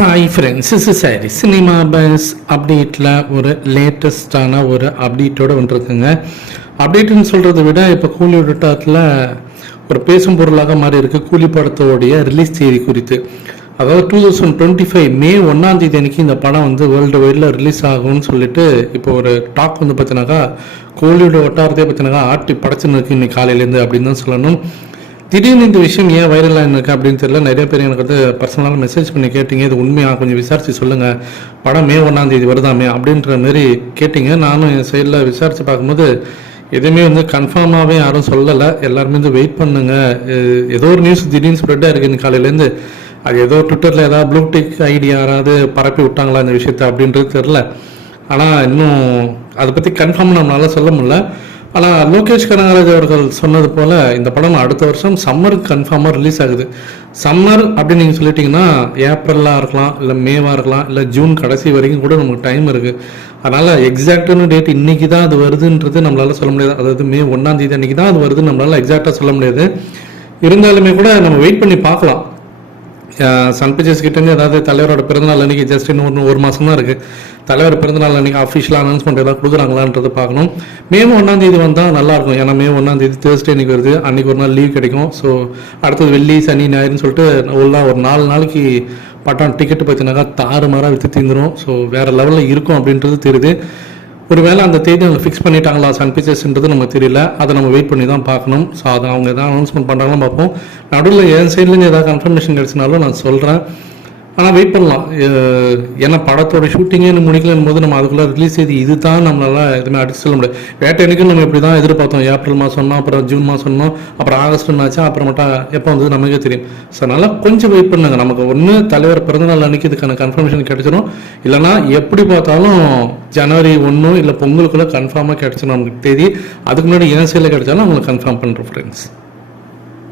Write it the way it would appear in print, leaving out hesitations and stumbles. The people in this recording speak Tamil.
Hi friends, is sorry cinema bus அப்டேட்டில் ஒரு லேட்டஸ்டான ஒரு அப்டேட்டோடு வந்துருக்குங்க. அப்டேட்டுன்னு சொல்கிறத விட இப்போ கூலி விட்டாத்தில் ஒரு பேசும் பொருளாக மாறி இருக்குது கூலி படத்தோடைய ரிலீஸ் தேதி குறித்து. அதாவது 2025 மே 1 அன்னைக்கு இந்த படம் வந்து வேர்ல்டு வைடில் ரிலீஸ் ஆகும்னு சொல்லிட்டு இப்போ ஒரு டாக் வந்து பார்த்தினாக்கா கூலியோட வட்டாரத்தையே பார்த்தினாக்கா ஆட்டி படைச்சுன்னு இருக்குது இன்னைக்கு காலையிலேருந்து அப்படின்னு தான் சொல்லணும். திடீர்னு இந்த விஷயம் ஏன் வைரலாக இருக்குது அப்படின்னு தெரியல. நிறைய பேர் எனக்கு வந்து பர்சனலாக மெசேஜ் பண்ணி கேட்டிங்க, இது உண்மையாக கொஞ்சம் விசாரித்து சொல்லுங்கள், படம் மே 1 வருதாமே அப்படின்ற மாரி கேட்டிங்க. நானும் என் சைடில் விசாரித்து பார்க்கும்போது எதுவுமே வந்து கன்ஃபார்மாகவே யாரும் சொல்லலை. எல்லாருமே வந்து வெயிட் பண்ணுங்கள், ஏதோ ஒரு நியூஸ் திடீர்னு ஸ்ப்ரெட்டாக இருக்குது இன்னைக்கு காலையிலேருந்து. அது ஏதோ ட்விட்டரில் ஏதாவது ப்ளூடிக் ஐடியா யாராவது பரப்பி விட்டாங்களா இந்த விஷயத்தை அப்படின்றது தெரில. ஆனால் இன்னும் அதை பற்றி கன்ஃபார்ம் நம்மளால சொல்ல முடியல. ஆனால் லோகேஷ் கனகராஜ் அவர்கள் சொன்னது போல் இந்த படம் அடுத்த வருஷம் சம்மருக்கு கன்ஃபார்மாக ரிலீஸ் ஆகுது. சம்மர் அப்படின்னு நீங்கள் சொல்லிட்டீங்கன்னா ஏப்ரலாக இருக்கலாம், இல்லை மேவாக இருக்கலாம், இல்லை ஜூன் கடைசி வரைக்கும் கூட நமக்கு டைம் இருக்குது. அதனால் எக்ஸாக்டான டேட் இன்றைக்கி தான் அது வருதுன்றது நம்மளால் சொல்ல முடியாது. அதாவது மே 1 அன்றைக்கி தான் அது வருதுன்னு நம்மளால் எக்ஸாக்டாக சொல்ல முடியாது. இருந்தாலுமே கூட நம்ம வெயிட் பண்ணி பார்க்கலாம். சன் பிக்சர்ஸ் கிட்டேருந்து ஏதாவது தலைவரோட பிறந்தநாள் அன்றைக்கி ஜஸ்ட் இன்னும் ஒரு மாதம் தான் இருக்குது. தலைவர் பிறந்தநாள் அன்றைக்கி அஃபிஷியலாக அனௌன்ஸ்மெண்ட் ஏதாவது கொடுக்குறாங்களான்றதை பார்க்கணும். மே 1 வந்தால் நல்லாயிருக்கும். ஏன்னா மே 1 தேர்ஸ்டே அன்றைக்கி வருது, அன்றைக்கி ஒரு நாள் லீவ் கிடைக்கும். ஸோ அடுத்தது வெள்ளி சனி ஞாயிறுன்னு சொல்லிட்டு ஒரு 4 நாளைக்கு பட்டம் டிக்கெட்டு பார்த்தீங்கன்னாக்கா தாறுமாறாக விற்று தீர்ந்துடும். ஸோ வேறு லெவலில் இருக்கும் அப்படின்றது தெரியுது. ஒருவேளை அந்த தேதி அவங்க ஃபிக்ஸ் பண்ணிட்டாங்களா சன் பிக்சர்ஸ்ன்றது நமக்கு தெரியல. அதை நம்ம வெயிட் பண்ணி தான் பார்க்கணும். ஸோ அதை அவங்க எதாவது அனௌன்ஸ்மெண்ட் பண்ணுறாங்கன்னு பார்ப்போம். நடுவில் என் சைட்லேருந்து ஏதாவது கன்ஃபர்மேஷன் கிடச்சினாலும் நான் சொல்கிறேன். ஆனால் வெயிட் பண்ணலாம். ஏன்னா படத்தோட ஷூட்டிங்கே இன்னும் முடிக்கலன்னு போது நம்ம அதுக்குள்ளே ரிலீஸ் செய்து இது தான் நம்மளால் எதுவுமே அடிச்சு சொல்ல முடியாது. வேட்டையனுக்கும் நம்ம இப்படி தான் எதிர்பார்த்தோம். ஏப்ரல் மாதம் சொன்னோம், அப்புறம் ஜூன் மாதம் சொன்னோம், அப்புறம் ஆகஸ்ட்னு ஆச்சா, அப்புறமேட்டா எப்போ வந்து நமக்கே தெரியும். ஸோ அதனால் கொஞ்சம் வெயிட் பண்ணுங்க. நமக்கு ஒன்று தலைவர் பிறந்தநாள் அன்றைக்கி இதுக்கான கன்ஃபர்மேஷன் கிடைச்சிடும். இல்லைனா எப்படி பார்த்தாலும் ஜனவரி 1 இல்லை பொங்கலுக்குள்ளே கன்ஃபார்மாக கிடைச்சிடும் நமக்கு தேதி. அதுக்கு முன்னாடி என் சைடில் கிடைச்சாலும் அவங்களுக்கு கன்ஃபார்ம் பண்ணுறோம் ஃப்ரெண்ட்ஸ்.